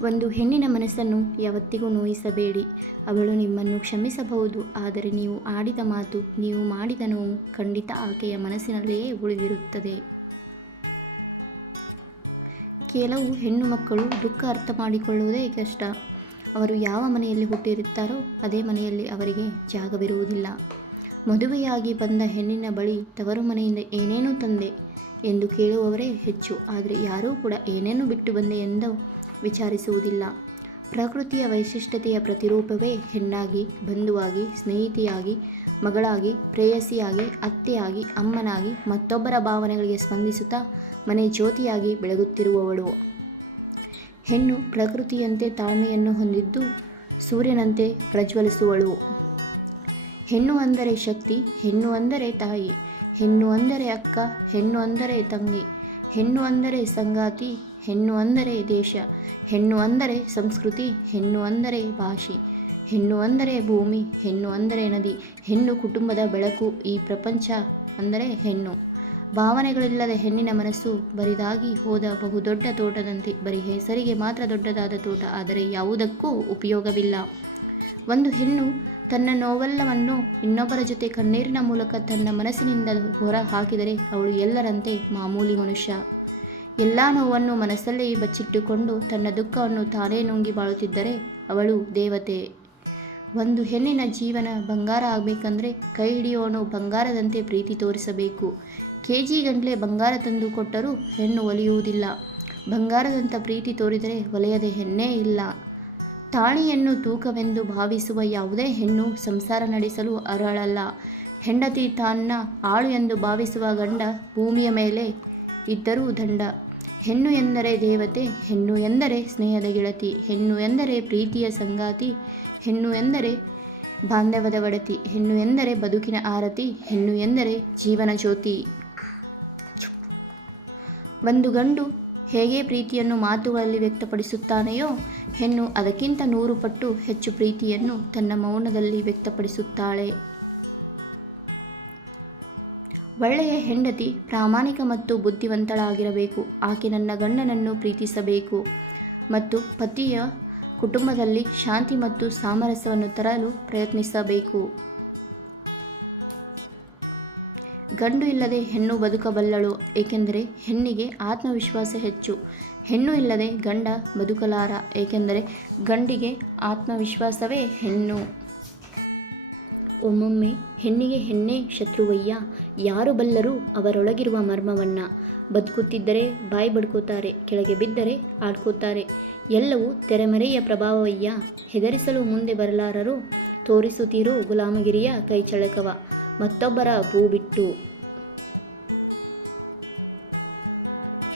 ಒಂದು ಹೆಣ್ಣಿನ ಮನಸ್ಸನ್ನು ಯಾವತ್ತಿಗೂ ನೋಯಿಸಬೇಡಿ. ಅವಳು ನಿಮ್ಮನ್ನು ಕ್ಷಮಿಸಬಹುದು, ಆದರೆ ನೀವು ಆಡಿದ ಮಾತು, ನೀವು ಮಾಡಿದ ನೋವು ಖಂಡಿತ ಆಕೆಯ ಮನಸ್ಸಿನಲ್ಲಿಯೇ ಉಳಿದಿರುತ್ತದೆ. ಕೆಲವು ಹೆಣ್ಣು ಮಕ್ಕಳು ದುಃಖ ಅರ್ಥ ಮಾಡಿಕೊಳ್ಳುವುದೇ ಕಷ್ಟ. ಅವರು ಯಾವ ಮನೆಯಲ್ಲಿ ಹುಟ್ಟಿರುತ್ತಾರೋ ಅದೇ ಮನೆಯಲ್ಲಿ ಅವರಿಗೆ ಜಾಗವಿರುವುದಿಲ್ಲ. ಮದುವೆಯಾಗಿ ಬಂದ ಹೆಣ್ಣಿನ ಬಳಿ ತವರು ಮನೆಯಿಂದ ಏನೇನು ತಂದೆ ಎಂದು ಕೇಳುವವರೇ ಹೆಚ್ಚು. ಆದರೆ ಯಾರೂ ಕೂಡ ಏನೇನು ಬಿಟ್ಟು ಬಂದೆ ಎಂದು ವಿಚಾರಿಸುವುದಿಲ್ಲ. ಪ್ರಕೃತಿಯ ವೈಶಿಷ್ಟ್ಯತೆಯ ಪ್ರತಿರೂಪವೇ ಹೆಣ್ಣಾಗಿ, ಬಂಧುವಾಗಿ, ಸ್ನೇಹಿತೆಯಾಗಿ, ಮಗಳಾಗಿ, ಪ್ರೇಯಸಿಯಾಗಿ, ಅತ್ತೆಯಾಗಿ, ಅಮ್ಮನಾಗಿ, ಮತ್ತೊಬ್ಬರ ಭಾವನೆಗಳಿಗೆ ಸ್ಪಂದಿಸುತ್ತಾ ಮನೆ ಜ್ಯೋತಿಯಾಗಿ ಬೆಳಗುತ್ತಿರುವವಳು. ಹೆಣ್ಣು ಪ್ರಕೃತಿಯಂತೆ ತಾಳ್ಮೆಯನ್ನು ಹೊಂದಿದ್ದು ಸೂರ್ಯನಂತೆ ಪ್ರಜ್ವಲಿಸುವಳು. ಹೆಣ್ಣು ಅಂದರೆ ಶಕ್ತಿ, ಹೆಣ್ಣು ಅಂದರೆ ತಾಯಿ, ಹೆಣ್ಣು ಅಂದರೆ ಅಕ್ಕ, ಹೆಣ್ಣು ಅಂದರೆ ತಂಗಿ, ಹೆಣ್ಣು ಅಂದರೆ ಸಂಗಾತಿ, ಹೆಣ್ಣು ಅಂದರೆ ದೇಶ, ಹೆಣ್ಣು ಅಂದರೆ ಸಂಸ್ಕೃತಿ, ಹೆಣ್ಣು ಅಂದರೆ ಭಾಷೆ, ಹೆಣ್ಣು ಅಂದರೆ ಭೂಮಿ, ಹೆಣ್ಣು ಅಂದರೆ ನದಿ, ಹೆಣ್ಣು ಕುಟುಂಬದ ಬೆಳಕು. ಈ ಪ್ರಪಂಚ ಅಂದರೆ ಹೆಣ್ಣು. ಭಾವನೆಗಳಿಲ್ಲದ ಹೆಣ್ಣಿನ ಮನಸ್ಸು ಬರಿದಾಗಿ ಹೋದ ಬಹುದೊಡ್ಡ ತೋಟದಂತೆ. ಬರೀ ಹೆಸರಿಗೆ ಮಾತ್ರ ದೊಡ್ಡದಾದ ತೋಟ, ಆದರೆ ಯಾವುದಕ್ಕೂ ಉಪಯೋಗವಿಲ್ಲ. ಒಂದು ಹೆಣ್ಣು ತನ್ನ ನೋವೆಲ್ಲವನ್ನು ಇನ್ನೊಬ್ಬರ ಜೊತೆ ಕಣ್ಣೀರಿನ ಮೂಲಕ ತನ್ನ ಮನಸ್ಸಿನಿಂದ ಹೊರ ಹಾಕಿದರೆ ಅವಳು ಎಲ್ಲರಂತೆ ಮಾಮೂಲಿ ಮನುಷ್ಯ. ಎಲ್ಲ ನೋವನ್ನು ಮನಸ್ಸಲ್ಲೇ ಬಚ್ಚಿಟ್ಟುಕೊಂಡು ತನ್ನ ದುಃಖವನ್ನು ತಾನೇ ನುಂಗಿ ಬಾಳುತ್ತಿದ್ದರೆ ಅವಳು ದೇವತೆ. ಒಂದು ಹೆಣ್ಣಿನ ಜೀವನ ಬಂಗಾರ ಆಗಬೇಕಂದ್ರೆ ಕೈ ಹಿಡಿಯೋನು ಬಂಗಾರದಂತೆ ಪ್ರೀತಿ ತೋರಿಸಬೇಕು. ಕೆಜಿ ಗಂಟ್ಲೆ ಬಂಗಾರ ತಂದು ಕೊಟ್ಟರೂ ಹೆಣ್ಣು ಒಲಿಯುವುದಿಲ್ಲ. ಬಂಗಾರದಂಥ ಪ್ರೀತಿ ತೋರಿದರೆ ಒಲೆಯದೆ ಹೆಣ್ಣೇ ಇಲ್ಲ. ತಾಳಿಯನ್ನು ತೂಕವೆಂದು ಭಾವಿಸುವ ಯಾವುದೇ ಹೆಣ್ಣು ಸಂಸಾರ ನಡೆಸಲು ಅರ್ಹಳಲ್ಲ. ಹೆಂಡತಿ ತನ್ನ ಆಳು ಎಂದು ಭಾವಿಸುವ ಗಂಡ ಭೂಮಿಯ ಮೇಲೆ ಇದ್ದರೂ ದಂಡ. ಹೆಣ್ಣು ಎಂದರೆ ದೇವತೆ, ಹೆಣ್ಣು ಎಂದರೆ ಸ್ನೇಹದ ಗೆಳತಿ, ಹೆಣ್ಣು ಎಂದರೆ ಪ್ರೀತಿಯ ಸಂಗಾತಿ, ಹೆಣ್ಣು ಎಂದರೆ ಬಾಂಧವ್ಯದ ಒಡತಿ, ಹೆಣ್ಣು ಎಂದರೆ ಬದುಕಿನ ಆರತಿ, ಹೆಣ್ಣು ಎಂದರೆ ಜೀವನ ಜ್ಯೋತಿ. ಒಂದು ಗಂಡು ಹೇಗೆ ಪ್ರೀತಿಯನ್ನು ಮಾತುಗಳಲ್ಲಿ ವ್ಯಕ್ತಪಡಿಸುತ್ತಾನೆಯೋ, ಹೆಣ್ಣು ಅದಕ್ಕಿಂತ 100 ಪಟ್ಟು ಹೆಚ್ಚು ಪ್ರೀತಿಯನ್ನು ತನ್ನ ಮೌನದಲ್ಲಿ ವ್ಯಕ್ತಪಡಿಸುತ್ತಾಳೆ. ಒಳ್ಳೆಯ ಹೆಂಡತಿ ಪ್ರಾಮಾಣಿಕ ಮತ್ತು ಬುದ್ಧಿವಂತಳಾಗಿರಬೇಕು. ಆಕೆ ನನ್ನ ಗಂಡನನ್ನು ಪ್ರೀತಿಸಬೇಕು ಮತ್ತು ಪತಿಯ ಕುಟುಂಬದಲ್ಲಿ ಶಾಂತಿ ಮತ್ತು ಸಾಮರಸ್ಯವನ್ನು ತರಲು ಪ್ರಯತ್ನಿಸಬೇಕು. ಗಂಡು ಇಲ್ಲದೆ ಹೆಣ್ಣು ಬದುಕಬಲ್ಲಳು, ಏಕೆಂದರೆ ಹೆಣ್ಣಿಗೆ ಆತ್ಮವಿಶ್ವಾಸ ಹೆಚ್ಚು. ಹೆಣ್ಣು ಇಲ್ಲದೆ ಗಂಡ ಬದುಕಲಾರ, ಏಕೆಂದರೆ ಗಂಡಿಗೆ ಆತ್ಮವಿಶ್ವಾಸವೇ ಹೆಣ್ಣು. ಒಮ್ಮೊಮ್ಮೆ ಹೆಣ್ಣಿಗೆ ಹೆಣ್ಣೇ ಶತ್ರುವಯ್ಯ, ಯಾರು ಬಲ್ಲರೂ ಅವರೊಳಗಿರುವ ಮರ್ಮವನ್ನ. ಬದುಕುತ್ತಿದ್ದರೆ ಬಾಯಿ ಬಡ್ಕೋತಾರೆ, ಕೆಳಗೆ ಬಿದ್ದರೆ ಆಡ್ಕೋತಾರೆ. ಎಲ್ಲವೂ ತೆರೆಮರೆಯ ಪ್ರಭಾವವಯ್ಯ. ಹೆದರಿಸಲು ಮುಂದೆ ಬರಲಾರರು, ತೋರಿಸುತ್ತೀರೋ ಗುಲಾಮಗಿರಿಯ ಕೈಚಳಕವ ಮತ್ತೊಬ್ಬರ ಭೂ ಬಿಟ್ಟು.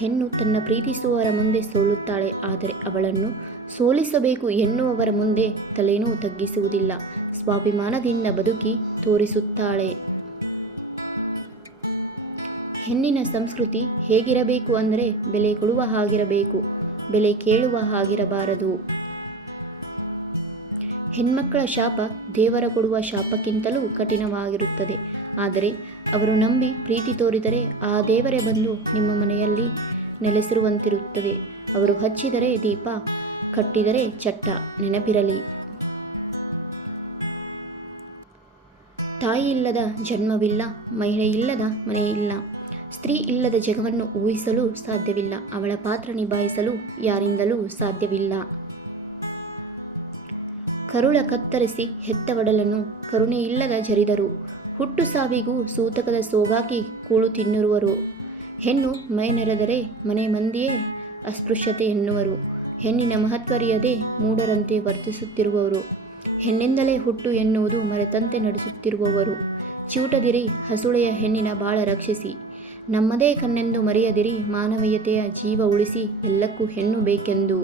ಹೆಣ್ಣು ತನ್ನ ಪ್ರೀತಿಸುವವರ ಮುಂದೆ ಸೋಲುತ್ತಾಳೆ, ಆದರೆ ಅವಳನ್ನು ಸೋಲಿಸಬೇಕು ಎನ್ನುವವರ ಮುಂದೆ ತಲೆನೂ ತಗ್ಗಿಸುವುದಿಲ್ಲ. ಸ್ವಾಭಿಮಾನದಿಂದ ಬದುಕಿ ತೋರಿಸುತ್ತಾಳೆ. ಹೆಣ್ಣಿನ ಸಂಸ್ಕೃತಿ ಹೇಗಿರಬೇಕು ಅಂದರೆ ಬೆಲೆ ಕೊಡುವ ಹಾಗಿರಬೇಕು, ಬೆಲೆ ಕೇಳುವ ಹಾಗಿರಬಾರದು. ಹೆಣ್ಮಕ್ಕಳ ಶಾಪ ದೇವರ ಕೊಡುವ ಶಾಪಕ್ಕಿಂತಲೂ ಕಠಿಣವಾಗಿರುತ್ತದೆ. ಆದರೆ ಅವರು ನಂಬಿ ಪ್ರೀತಿ ತೋರಿದರೆ ಆ ದೇವರೇ ಬಂದು ನಿಮ್ಮ ಮನೆಯಲ್ಲಿ ನೆಲೆಸಿರುವಂತಿರುತ್ತದೆ. ಅವರು ಹಚ್ಚಿದರೆ ದೀಪ, ಕಟ್ಟಿದರೆ ಚಟ್ಟ. ನೆನಪಿರಲಿ, ತಾಯಿ ಇಲ್ಲದ ಜನ್ಮವಿಲ್ಲ, ಮಹಿಳೆ ಇಲ್ಲದ ಮನೆಯಿಲ್ಲ. ಸ್ತ್ರೀ ಇಲ್ಲದ ಜಗವನ್ನು ಊಹಿಸಲು ಸಾಧ್ಯವಿಲ್ಲ. ಅವಳ ಪಾತ್ರ ನಿಭಾಯಿಸಲು ಯಾರಿಂದಲೂ ಸಾಧ್ಯವಿಲ್ಲ. ಕರುಳ ಕತ್ತರಿಸಿ ಹೆತ್ತ ಒಡಲನ್ನು ಕರುಣೆಯಿಲ್ಲದ ಜರಿದರು. ಹುಟ್ಟು ಸಾವಿಗೂ ಸೂತಕದ ಸೋಗಾಕಿ ಕೂಳು ತಿನ್ನುವರು. ಹೆಣ್ಣು ಮೈ ನೆರೆದರೆ ಮನೆ ಮಂದಿಯೇ ಅಸ್ಪೃಶ್ಯತೆ ಎನ್ನುವರು. ಹೆಣ್ಣಿನ ಮಹತ್ವರಿಯದೆ ಮೂಢರಂತೆ ವರ್ತಿಸುತ್ತಿರುವವರು. ಹೆಣ್ಣಿಂದಲೇ ಹುಟ್ಟು ಎನ್ನುವುದು ಮರೆತಂತೆ ನಡೆಸುತ್ತಿರುವವರು. ಚಿವುಟದಿರಿ ಹಸುಳೆಯ ಹೆಣ್ಣಿನ ಬಾಳ ರಕ್ಷಿಸಿ. ನಮ್ಮದೇ ಕಣ್ಣೆಂದು ಮರೆಯದಿರಿ, ಮಾನವೀಯತೆಯ ಜೀವ ಉಳಿಸಿ, ಎಲ್ಲಕ್ಕೂ ಹೆಣ್ಣು ಬೇಕೆಂದು.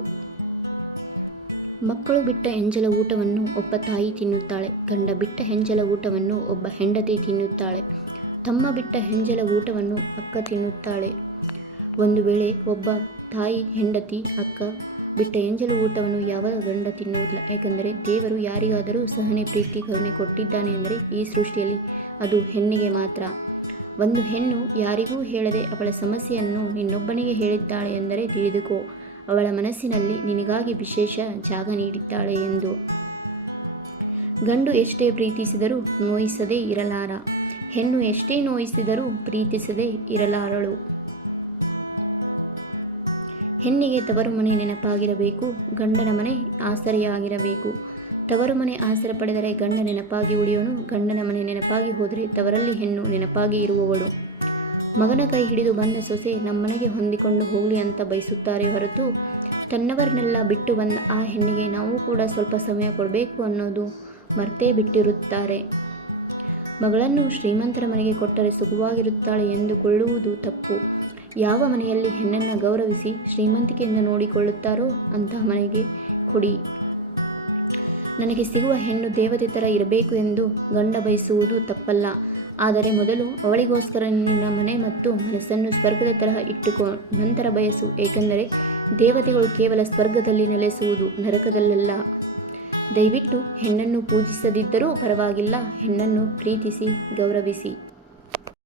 ಮಕ್ಕಳು ಬಿಟ್ಟ ಎಂಜಲ ಊಟವನ್ನು ಒಬ್ಬ ತಾಯಿ ತಿನ್ನುತ್ತಾಳೆ. ಗಂಡ ಬಿಟ್ಟ ಹೆಂಜಲ ಊಟವನ್ನು ಒಬ್ಬ ಹೆಂಡತಿ ತಿನ್ನುತ್ತಾಳೆ. ತಮ್ಮ ಬಿಟ್ಟ ಹೆಂಜಲ ಊಟವನ್ನು ಅಕ್ಕ ತಿನ್ನುತ್ತಾಳೆ. ಒಂದು ವೇಳೆ ಒಬ್ಬ ತಾಯಿ, ಹೆಂಡತಿ, ಅಕ್ಕ ಬಿಟ್ಟ ಎಂಜಲು ಊಟವನ್ನು ಯಾವ ಗಂಡ ತಿನ್ನುವುದಿಲ್ಲ. ಏಕೆಂದರೆ ದೇವರು ಯಾರಿಗಾದರೂ ಸಹನೆ, ಪ್ರೀತಿ, ಕರುಣೆ ಕೊಟ್ಟಿದ್ದಾನೆ ಅಂದರೆ ಈ ಸೃಷ್ಟಿಯಲ್ಲಿ ಅದು ಹೆಣ್ಣಿಗೆ ಮಾತ್ರ. ಒಂದು ಹೆಣ್ಣು ಯಾರಿಗೂ ಹೇಳದೆ ಅವಳ ಸಮಸ್ಯೆಯನ್ನು ಇನ್ನೊಬ್ಬನಿಗೆ ಹೇಳಿದ್ದಾಳೆ ಎಂದರೆ ತಿಳಿದುಕೋ, ಅವಳ ಮನಸ್ಸಿನಲ್ಲಿ ನಿನಗಾಗಿ ವಿಶೇಷ ಜಾಗ ನೀಡಿದ್ದಾಳೆ ಎಂದು. ಗಂಡು ಎಷ್ಟೇ ಪ್ರೀತಿಸಿದರೂ ನೋಯಿಸದೇ ಇರಲಾರ, ಹೆಣ್ಣು ಎಷ್ಟೇ ನೋಯಿಸಿದರೂ ಪ್ರೀತಿಸದೇ ಇರಲಾರಳು. ಹೆಣ್ಣಿಗೆ ತವರು ಮನೆ ನೆನಪಾಗಿರಬೇಕು, ಗಂಡನ ಮನೆ ಆಸರೆಯಾಗಿರಬೇಕು. ತವರು ಮನೆ ಆಸರೆ ಪಡೆದರೆ ಗಂಡ ನೆನಪಾಗಿ ಉಳಿಯೋನು, ಗಂಡನ ಮನೆ ನೆನಪಾಗಿ ಹೋದರೆ ತವರಲ್ಲಿ ಹೆಣ್ಣು ನೆನಪಾಗಿ ಇರುವವಳು. ಮಗನ ಕೈ ಹಿಡಿದು ಬಂದ ಸೊಸೆ ನಮ್ಮನೆಗೆ ಹೊಂದಿಕೊಂಡು ಹೋಗಲಿ ಅಂತ ಬಯಸುತ್ತಾರೆ ಹೊರತು, ತನ್ನವರನ್ನೆಲ್ಲ ಬಿಟ್ಟು ಬಂದ ಆ ಹೆಣ್ಣಿಗೆ ನಾವು ಕೂಡ ಸ್ವಲ್ಪ ಸಮಯ ಕೊಡಬೇಕು ಅನ್ನೋದು ಮರ್ತೇ ಬಿಟ್ಟಿರುತ್ತಾರೆ. ಮಗಳನ್ನು ಶ್ರೀಮಂತರ ಮನೆಗೆ ಕೊಟ್ಟರೆ ಸುಖವಾಗಿರುತ್ತಾಳೆ ಎಂದುಕೊಳ್ಳುವುದು ತಪ್ಪು. ಯಾವ ಮನೆಯಲ್ಲಿ ಹೆಣ್ಣನ್ನು ಗೌರವಿಸಿ ಶ್ರೀಮಂತಿಕೆಯಿಂದ ನೋಡಿಕೊಳ್ಳುತ್ತಾರೋ ಅಂತಹ ಮನೆಗೆ ಕೊಡಿ. ನನಗೆ ಸಿಗುವ ಹೆಣ್ಣು ದೇವತೆ ಥರ ಇರಬೇಕು ಎಂದು ಗಂಡ ಬಯಸುವುದು ತಪ್ಪಲ್ಲ. ಆದರೆ ಮೊದಲು ಅವಳಿಗೋಸ್ಕರ ನಿನ್ನ ಮನೆ ಮತ್ತು ಮನಸ್ಸನ್ನು ಸ್ವರ್ಗದ ತರಹ ಇಟ್ಟುಕೋ, ನಂತರ ಬಯಸು. ಏಕೆಂದರೆ ದೇವತೆಗಳು ಕೇವಲ ಸ್ವರ್ಗದಲ್ಲಿ ನೆಲೆಸುವುದು, ನರಕದಲ್ಲ. ದಯವಿಟ್ಟು ಹೆಣ್ಣನ್ನು ಪೂಜಿಸದಿದ್ದರೂ ಪರವಾಗಿಲ್ಲ, ಹೆಣ್ಣನ್ನು ಪ್ರೀತಿಸಿ ಗೌರವಿಸಿ.